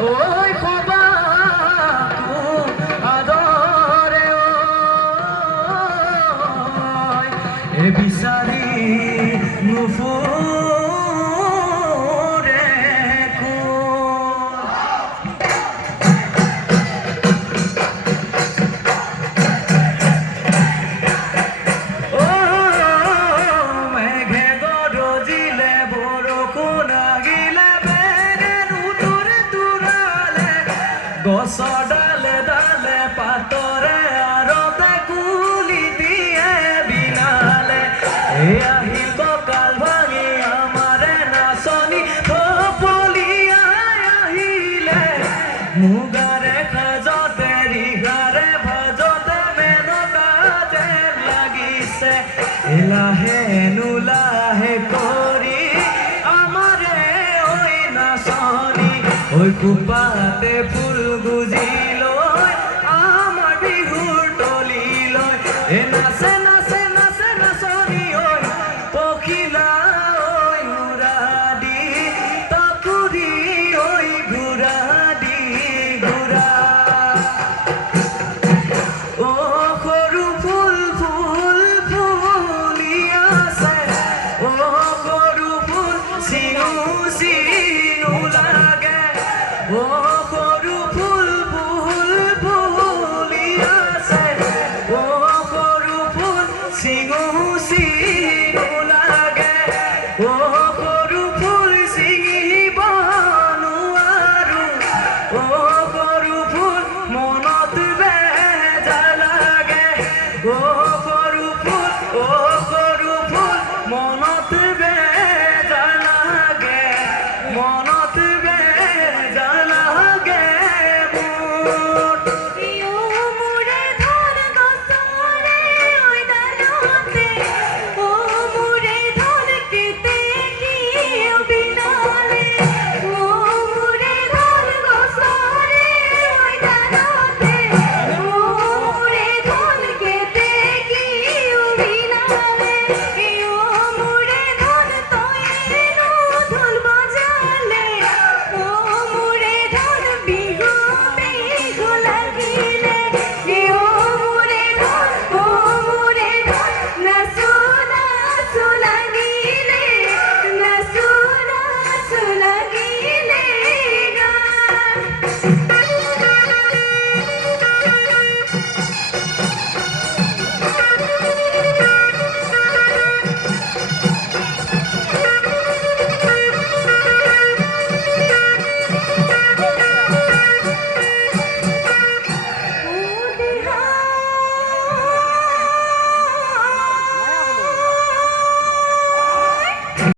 ওই খোবা আদৰে এ বিচাৰি নুফুৰে মেঘে গৰজিলে বৰষুণ আহিলে গছ ডালে ডালে পাতৰে আৰতে কুলি দিয়ে বিনালে আহিব কাল ভাঙি আমাৰে নাচনি থপলিয়াই আহিলে মুগাৰে সাজতে ৰিহাৰে ভাজতে মেনকা যেন লাগিছে লাহে নুলাহে কৰি আমাৰে ঐ নাচনি ওই কুপাতে ফুল গুজি